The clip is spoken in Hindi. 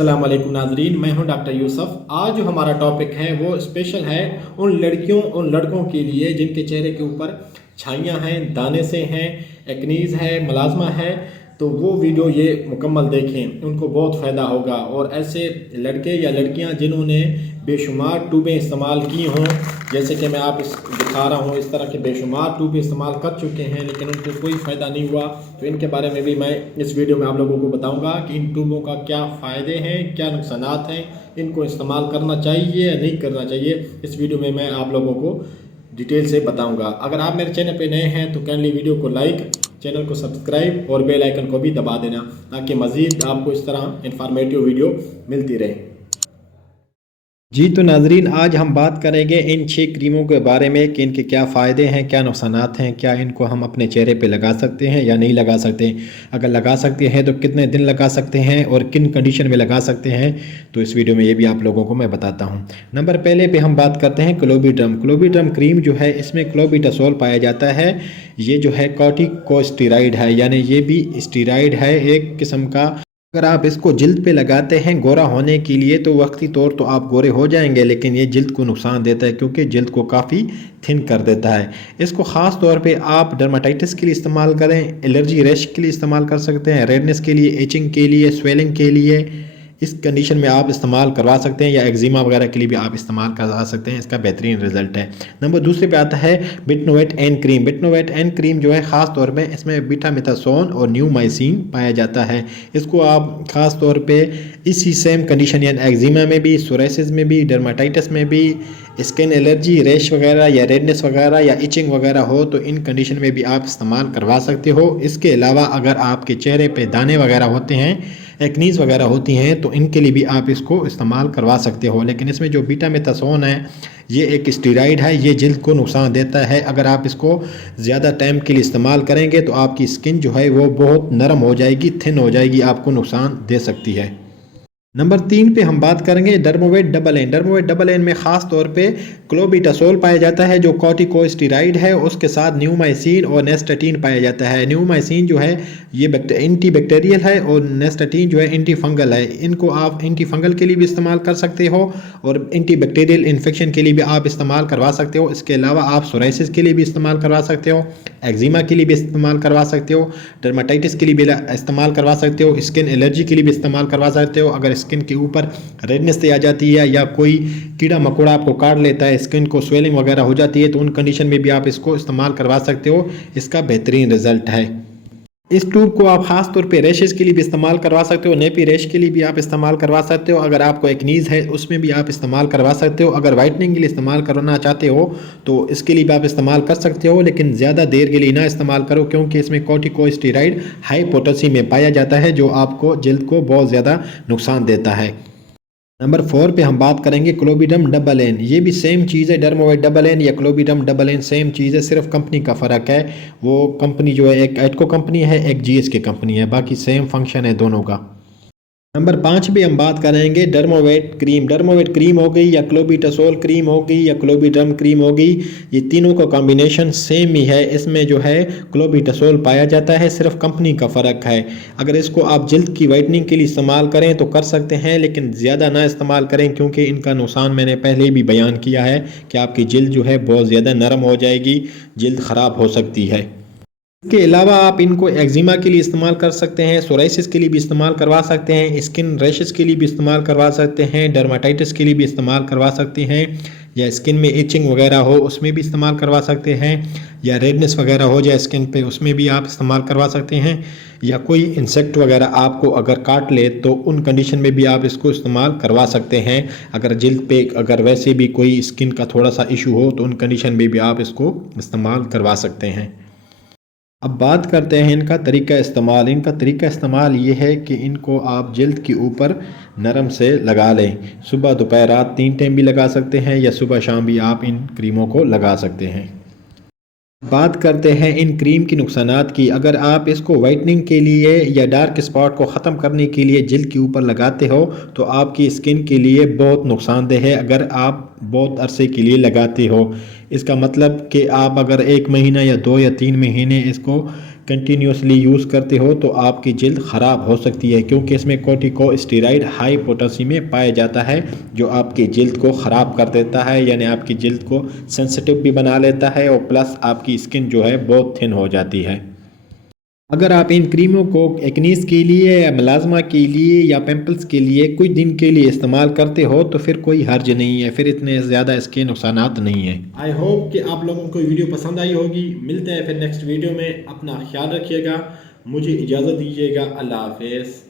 अस्सलाम वालेकुम नाजरीन, मैं हूं डॉक्टर यूसुफ। आज जो हमारा टॉपिक है वो स्पेशल है उन लड़कियों उन लड़कों के लिए जिनके चेहरे के ऊपर छाइयाँ हैं, दाने से हैं, एक्नीज़ है, मलाजमा है। तो वो वीडियो ये मुकम्मल देखें, उनको बहुत फ़ायदा होगा। और ऐसे लड़के या लड़कियां जिन्होंने बेशुमार ट्यूबें इस्तेमाल की हों, जैसे कि मैं आप दिखा रहा हूँ, इस तरह के बेशुमार ट्यूबें इस्तेमाल कर चुके हैं लेकिन उनको कोई फ़ायदा नहीं हुआ, तो इनके बारे में भी मैं इस वीडियो में आप लोगों को बताऊंगा कि इन ट्यूबों का क्या फ़ायदे हैं, क्या नुकसानात हैं, इनको इस्तेमाल करना चाहिए या नहीं करना चाहिए। इस वीडियो में मैं आप लोगों को डिटेल से बताऊंगा। अगर आप मेरे चैनल पे नए हैं तो काइंडली वीडियो को लाइक, चैनल को सब्सक्राइब और बेल आइकन को भी दबा देना ताकि मज़ीद आपको इस तरह इंफॉर्मेटिव वीडियो मिलती रहे। जी तो नाजरीन, आज हम बात करेंगे इन 6 क्रीमों के बारे में कि इनके क्या फ़ायदे हैं, क्या नुकसानात हैं, क्या इनको हम अपने चेहरे पे लगा सकते हैं या नहीं लगा सकते। अगर लगा सकते हैं तो कितने दिन लगा सकते हैं और किन कंडीशन में लगा सकते हैं, तो इस वीडियो में ये भी आप लोगों को मैं बताता हूँ। नंबर पहले पे हम बात करते हैं क्लोबिड्रम। क्लोबिड्रम क्रीम जो है इसमें क्लोबिटासोल पाया जाता है। ये जो है कॉर्टिकोस्टेरॉइड है, यानी ये भी स्टेरॉइड है एक किस्म का। अगर आप इसको जिल्द पे लगाते हैं गोरा होने के लिए तो वक्ती तौर तो आप गोरे हो जाएंगे, लेकिन ये जिल्द को नुकसान देता है क्योंकि जिल्द को काफ़ी थिन कर देता है। इसको ख़ास तौर पे आप डर्माटाइटिस के लिए इस्तेमाल करें, एलर्जी रैश के लिए इस्तेमाल कर सकते हैं, रेडनेस के लिए, एचिंग के लिए, स्वेलिंग के लिए इस कंडीशन में आप इस्तेमाल करवा सकते हैं, या एक्जिमा वगैरह के लिए भी आप इस्तेमाल करवा सकते हैं। इसका बेहतरीन रिजल्ट है। नंबर दूसरे पे आता है बिटनोवेट एन क्रीम। बिटनोवेट एन क्रीम जो है ख़ास तौर पे इसमें बीटामेथासोन और न्यूमाइसिन पाया जाता है। इसको आप ख़ास तौर पे इसी सेम कंडीशन यानी एक्जिमा में भी, सोराइसिस में भी, डर्माटाइटिस में भी, स्किन एलर्जी, रैश वगैरह या रेडनेस वगैरह या इचिंग वगैरह हो तो इन कंडीशन में भी आप इस्तेमाल करवा सकते हो। इसके अलावा अगर आपके चेहरे पे दाने वगैरह होते हैं, एक्नीज़ वगैरह होती हैं, तो इनके लिए भी आप इसको इस्तेमाल करवा सकते हो। लेकिन इसमें जो बीटामेथासोन है ये एक स्टेरॉइड है, ये जिल्द को नुकसान देता है। अगर आप इसको ज़्यादा टाइम के लिए इस्तेमाल करेंगे तो आपकी स्किन जो है वो बहुत नरम हो जाएगी, थिन हो जाएगी, आपको नुकसान दे सकती है। नंबर 3 पे हम बात करेंगे Dermovate double N. Dermovate double N में ख़ास तौर पे क्लोबिटासोल पाया जाता है जो कॉर्टिकोस्टेरॉइड है, उसके साथ न्यूमाइसिन और नेस्टटीन पाया जाता है। न्यूमाइसिन जो है ये एंटी बैक्टीरियल है और नेस्टटीन जो है एंटी फंगल है। इनको आप एंटी फंगल के लिए भी इस्तेमाल कर सकते हो और एंटी बैक्टीरियल इन्फेक्शन के लिए भी आप इस्तेमाल करवा सकते हो। इसके अलावा आप सोराइसिस के लिए भी इस्तेमाल करवा सकते हो, एक्जिमा के लिए भी इस्तेमाल करवा सकते हो, डर्माटाइटिस के लिए भी इस्तेमाल करवा सकते हो, स्किन एलर्जी के लिए भी इस्तेमाल करवा सकते हो। अगर स्किन के ऊपर रेडनेस आ जाती है या कोई कीड़ा मकोड़ा आपको काट लेता है, स्किन को स्वेलिंग वगैरह हो जाती है, तो उन कंडीशन में भी आप इसको इस्तेमाल करवा सकते हो। इसका बेहतरीन रिजल्ट है। इस ट्यूब को आप खास तौर पे रैशेज़ के लिए भी इस्तेमाल करवा सकते हो, नेपी रैश के लिए भी आप इस्तेमाल करवा सकते हो। अगर आपको एक्नीज़ है उसमें भी आप इस्तेमाल करवा सकते हो। अगर वाइटनिंग के लिए इस्तेमाल करना चाहते हो तो इसके लिए भी आप इस्तेमाल कर सकते हो, लेकिन ज़्यादा देर के लिए ना इस्तेमाल करो क्योंकि इसमें कॉर्टिकोस्टेरॉइड हाई पोटेंसी में पाया जाता है जो आपको जल्द को बहुत ज़्यादा नुकसान देता है। नंबर 4 पे हम बात करेंगे क्लोबिडम डबल एन। ये भी सेम चीज़ है, डर्मोवेट डबल एन या क्लोबिडम डबल एन सेम चीज़ है, सिर्फ कंपनी का फ़र्क है। वो कंपनी जो है एक एडको कंपनी है, एक जीएसके कंपनी है, बाकी सेम फंक्शन है दोनों का। नंबर 5 पे हम बात करेंगे डर्मोवेट क्रीम। डर्मोवेट क्रीम हो गई या क्लोबिटासोल क्रीम हो गई या क्लोबिड्रम क्रीम हो गई, ये तीनों का कॉम्बिनेशन सेम ही है। इसमें जो है क्लोबिटासोल पाया जाता है, सिर्फ कंपनी का फ़र्क है। अगर इसको आप जल्द की वाइटनिंग के लिए इस्तेमाल करें तो कर सकते हैं, लेकिन ज़्यादा ना इस्तेमाल करें क्योंकि इनका नुकसान मैंने पहले भी बयान किया है कि आपकी जल्द जो है बहुत ज़्यादा नरम हो जाएगी, जल्द ख़राब हो सकती है। इसके अलावा आप इनको एक्जिमा के लिए इस्तेमाल कर सकते हैं, सोराइसिस के लिए भी इस्तेमाल करवा सकते हैं, स्किन रैशेस के लिए भी इस्तेमाल करवा सकते हैं, डर्माटाइटिस के लिए भी इस्तेमाल करवा सकते हैं, या स्किन में इचिंग वगैरह हो उसमें भी इस्तेमाल करवा सकते हैं, या रेडनेस वगैरह हो जाए स्किन पे उसमें भी आप इस्तेमाल करवा सकते हैं, या कोई इंसेक्ट वगैरह आपको अगर काट ले तो उन कंडीशन में भी आप इसको इस्तेमाल करवा सकते हैं। अगर जिल्द पे अगर वैसे भी कोई स्किन का थोड़ा सा इशू हो तो उन कंडीशन में भी आप इसको इस्तेमाल करवा सकते हैं। अब बात करते हैं इनका तरीका इस्तेमाल। इनका तरीका इस्तेमाल ये है कि इनको आप जल्द के ऊपर नरम से लगा लें। सुबह दोपहर रात 3 टाइम भी लगा सकते हैं या सुबह शाम भी आप इन क्रीमों को लगा सकते हैं। बात करते हैं इन क्रीम की नुकसानात की। अगर आप इसको वाइटनिंग के लिए या डार्क स्पॉट को ख़त्म करने के लिए जिल्द के ऊपर लगाते हो तो आपकी स्किन के लिए बहुत नुकसानदेह है अगर आप बहुत अरसे के लिए लगाते हो। इसका मतलब कि आप अगर 1 महीना या 2 या 3 महीने इसको कंटिन्यूसली यूज़ करते हो तो आपकी जल्द ख़राब हो सकती है, क्योंकि इसमें कॉर्टिकोस्टेरॉइड हाई पोटेंसी में पाया जाता है जो आपकी जल्द को ख़राब कर देता है, यानी आपकी जल्द को सेंसिटिव भी बना लेता है और प्लस आपकी स्किन जो है बहुत थिन हो जाती है। अगर आप इन क्रीमों को एक्नीज़ के लिए या मेलाज़मा के लिए या पिंपल्स के लिए कुछ दिन के लिए इस्तेमाल करते हो तो फिर कोई हर्ज नहीं है, फिर इतने ज़्यादा इसके नुकसानात नहीं हैं। आई होप कि आप लोगों को वीडियो पसंद आई होगी। मिलते हैं फिर नेक्स्ट वीडियो में, अपना ख्याल रखिएगा, मुझे इजाज़त दीजिएगा। अल्लाह हाफ़िज़।